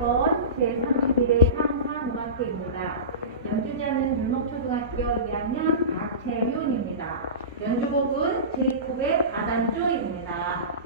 5번 제31회 상상음악회입니다. 연주자는 율목초등학교 2학년 박채윤입니다. 연주곡은 제이콥의 바단조입니다.